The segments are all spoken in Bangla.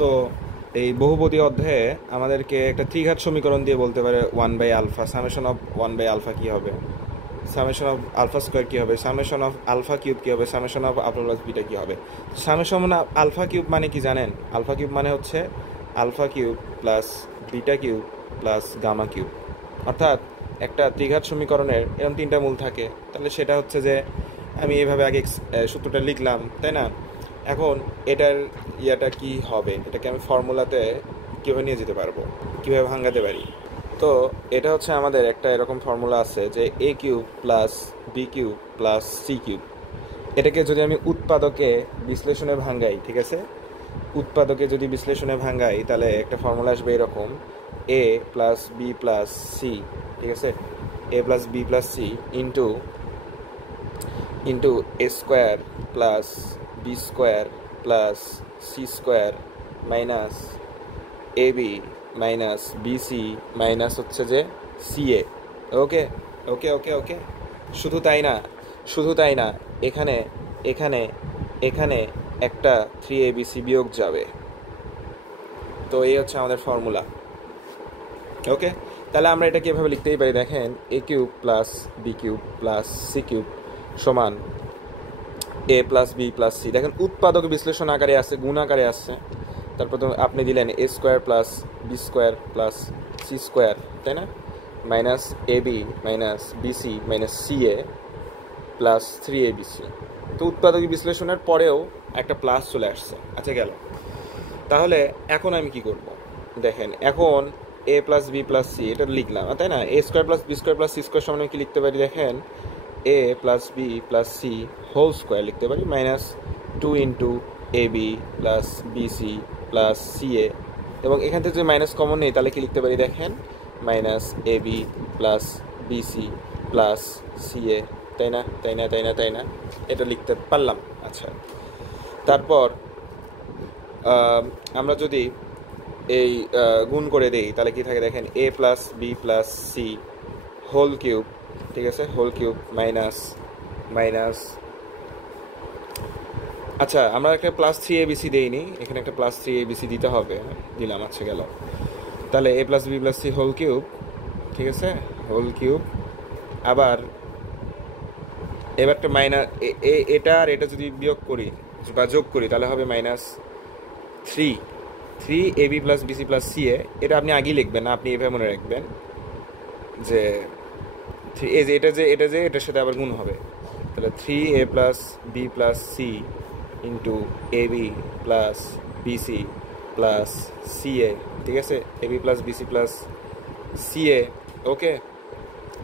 তো এই বহুপদী অধ্যায়ে আমাদেরকে একটা ত্রিঘাত সমীকরণ দিয়ে বলতে পারে 1/α, সামেশন অফ 1/α কী হবে, সামেশন অফ আলফা স্কোয়ার কী হবে, সামেশন অফ আলফা কিউব কী হবে, summation of alpha plus beta কী হবে। সামেশন আলফা কিউব মানে কি জানেন? আলফা কিউব মানে হচ্ছে alpha cube plus beta cube plus gamma cube. অর্থাৎ একটা ত্রিঘাত সমীকরণের এরকম তিনটা মূল থাকে, তাহলে সেটা হচ্ছে যে আমি এভাবে আগে সূত্রটা লিখলাম, তাই না? এখন এটার ইয়াটা কি হবে, এটাকে আমি ফর্মুলাতে কীভাবে নিয়ে যেতে পারবো, কীভাবে ভাঙাতে পারি। তো এটা হচ্ছে আমাদের একটা এরকম ফর্মুলা আছে যে a cube plus b cube plus c cube. এটাকে যদি আমি উৎপাদকে বিশ্লেষণে ভাঙাই, ঠিক আছে, উৎপাদকে যদি বিশ্লেষণে ভাঙাই তাহলে একটা ফর্মুলা আসবে এরকম, a plus b plus c, ঠিক আছে, a plus b plus c into a square plus b square plus c square minus a b minus bc minus হচ্ছে যে সিএ। ওকে ওকে ওকে ওকে শুধু তাই না, শুধু তাই না, এখানে এখানে এখানে একটা 3abc বিয়োগ যাবে। তো এই হচ্ছে আমাদের ফর্মুলা। ওকে, তাহলে আমরা এটাকে এভাবে লিখতেই পারি, দেখেন a cube plus b cube plus c cube সমান a plus b plus c. দেখেন উৎপাদক বিশ্লেষণ আকারে আছে, গুণ আকারে আসছে। তারপর তো আপনি দিলেন a square plus b square plus c square, তাই না, minus a b minus bc minus c a plus 3abc। তো উৎপাদক বিশ্লেষণের পরেও একটা প্লাস চলে আসছে। আচ্ছা গেল, তাহলে এখন আমি কি করব? দেখেন এখন a plus b plus c এটা লিখলাম, তাই না, a square plus b square plus c square সমান কি লিখতে পারি? দেখেন a plus b plus c whole square লিখতে পারি minus 2 into a b plus BC plus c a, এবং এখান থেকে যদি মাইনাস কমন নেই তাহলে কি লিখতে পারি? দেখেন minus a b plus BC plus c a, তাই না তাই না তাই না তাই না, এটা লিখতে পারলাম। আচ্ছা, তারপর আমরা যদি এই গুণ করে দেই তাহলে কি থাকে? দেখেন a plus b plus c whole cube, ঠিক আছে, হোল কিউব মাইনাস মাইনাস, আচ্ছা আমরা একটা প্লাস 3abc দেইনি, এখানে একটা প্লাস 3abc দিতে হবে, দিলাম। আচ্ছা গেল, তাহলে a plus b plus c whole cube, ঠিক আছে, হোল কিউব। আবার এবারটা মাইনাস এটা আর এটা যদি বিয়োগ করি বা যোগ করি তাহলে হবে minus 3 ab plus BC plus c a. এটা আপনি আগেই লিখবেন না, আপনি এভাবে মনে রাখবেন যে এটা যে এটার সাথে আবার গুণ হবে, তাহলে 3a plus b plus c into a b plus BC plus c a, ঠিক আছে, a b plus BC plus c a. Okay,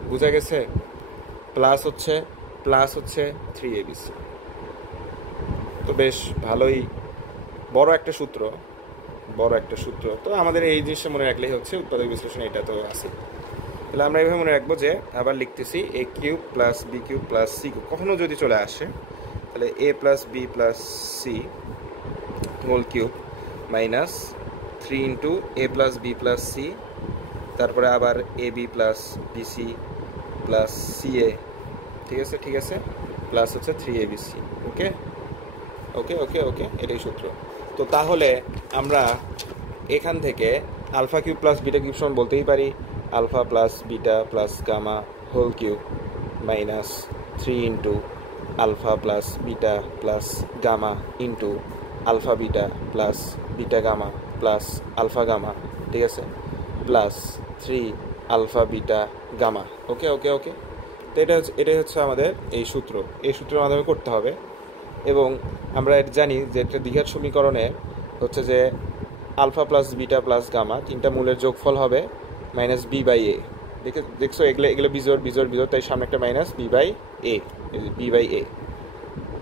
বোঝা গেছে? প্লাস হচ্ছে 3abc। তো বেশ ভালোই বড় একটা সূত্র, বড় একটা সূত্র। তো আমাদের এই জিনিসটা মনে রাখলেই হচ্ছে, উৎপাদক বিশ্লেষণ এটা তো আছে। তাহলে আমরা এইভাবে মনে রাখবো যে আবার লিখতেছি a cube plus b cube plus c cube, কখনো যদি চলে আসে তাহলে a plus b plus c whole cube minus 3 into a plus b plus c, তারপরে আবার a b plus BC plus c a, ঠিক আছে ঠিক আছে, প্লাস হচ্ছে 3abc। ওকে ওকে ওকে ওকে এটাই সূত্র। তো তাহলে আমরা এখান থেকে alpha cube plus beta cube সমান বলতেই পারি alpha plus beta plus gamma whole cube minus 3 into alpha plus beta plus gamma into alpha beta plus beta gamma plus alpha gamma, ঠিক আছে, plus 3 alpha beta gamma. Okay okay okay তো এটাই হচ্ছে আমাদের এই সূত্র, এই সূত্রের মাধ্যমে করতে হবে। এবং আমরা এটা জানি যে একটা দ্বিঘাত সমীকরণে হচ্ছে যে alpha plus beta plus gamma তিনটা মূলের যোগফল হবে মাইনাস বি বাই এ। দেখছো এগুলো এগুলো বিজোড় বিজোড় বিজোড়, তাই সামনে একটা minus B by A.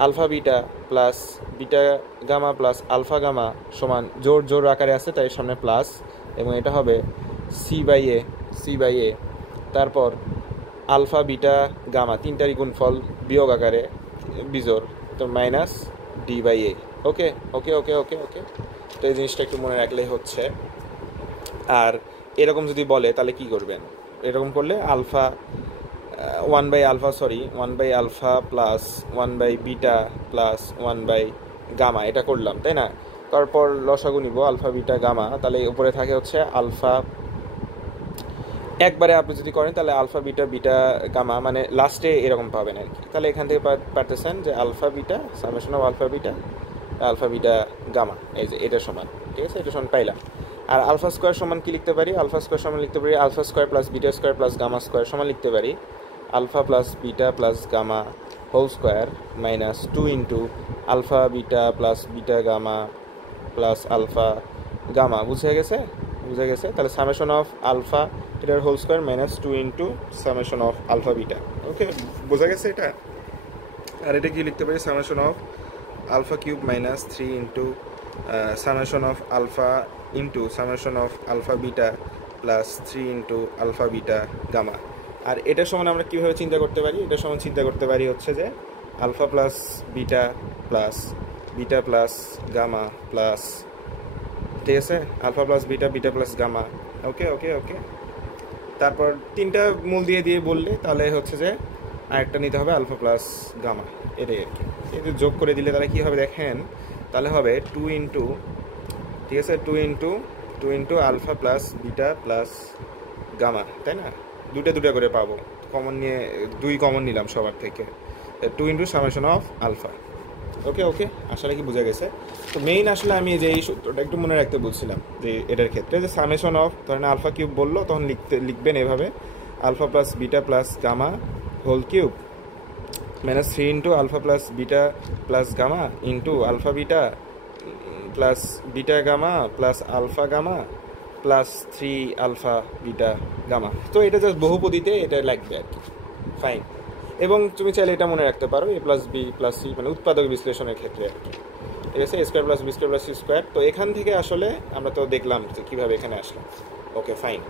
Alpha beta plus beta gamma plus alpha gamma সমান জোর জোর আকারে আছে, তাই সামনে প্লাস, এবং এটা হবে সি বাই এ। তারপর আলফা বিটা গামা তিনটারই গুণফল বিয়োগ আকারে বিজোড়, তো minus D by A. Okay okay okay okay okay তো এই জিনিসটা একটু মনে রাখলেই হচ্ছে। আর এরকম যদি বলে তাহলে কি করবেন? এরকম করলে আলফা 1/α প্লাস 1/β প্লাস 1/গামা এটা করলাম, তাই না? তারপর লসাগু নিব আলফা বিটা গামা, তাহলে উপরে থাকে হচ্ছে আলফা, একবারে আপনি যদি করেন তাহলে আলফা বিটা বিটা গামা মানে লাস্টে এরকম পাবেন আর কি। তাহলে এখান থেকে পারতেছেন যে alpha beta summation of alpha beta gamma, এই যে এটা সমান, ঠিক আছে, এটা সমান পাইলাম। আর আলফা স্কোয়ার সমান কি লিখতে পারি, আলফা স্কোয়ার সমান লিখতে পারি alpha square plus beta square plus gamma square সমান লিখতে পারি alpha plus beta plus gamma whole square minus 2 into alpha beta plus beta gamma plus alpha gamma. বুঝে গেছে? তাহলে সামেশন অফ আলফা এটার whole square minus 2 into summation of alpha beta. Okay, বোঝা গেছে এটা? আর এটা কি লিখতে পারি, summation of alpha cube minus 3 into summation of alpha into summation of alpha beta plus 3 into alpha beta gamma. আর এটার সমান আমরা কীভাবে চিন্তা করতে পারি, এটার সমান চিন্তা করতে পারি হচ্ছে যে alpha plus beta plus gamma plus, ঠিক আছে, alpha plus beta plus gamma. Okay okay okay, তারপর তিনটা মূল দিয়ে বললে তাহলে হচ্ছে যে আরেকটা নিতে হবে আলফা প্লাস গামা, এটাই আর কি। কিন্তু যোগ করে দিলে তাহলে কী হবে দেখেন, তাহলে হবে 2 ইন্টু, ঠিক আছে, 2 into alpha plus beta plus gamma, তাই না? দুটা করে পাবো, কমন নিয়ে 2 কমন নিলাম সবার থেকে, 2 ইন্টু সামেশন অফ আলফা। ওকে ওকে, আসলে কি বোঝা গেছে? তো মেইন আসলে আমি যে এই সূত্রটা একটু মনে রাখতে বলছিলাম যে এটার ক্ষেত্রে যে সামেশন অফ ধরেন আলফা কিউব বললো তখন লিখবেন এভাবে alpha plus beta plus gamma whole cube minus 3 into alpha plus beta plus gamma into alpha beta plus beta gamma plus alpha gamma plus 3 alpha beta gamma. তো এটা জাস্ট বহুপদীতে এটা লাগবে আর কি, ফাইন। এবং তুমি চাইলে এটা মনে রাখতে পারো a plus b plus c মানে উৎপাদক বিশ্লেষণের ক্ষেত্রে আর কি, ঠিক আছে, a square plus b square plus c square. তো এখান থেকে আসলে আমরা তো দেখলাম যে কীভাবে এখানে আসলাম। Okay fine.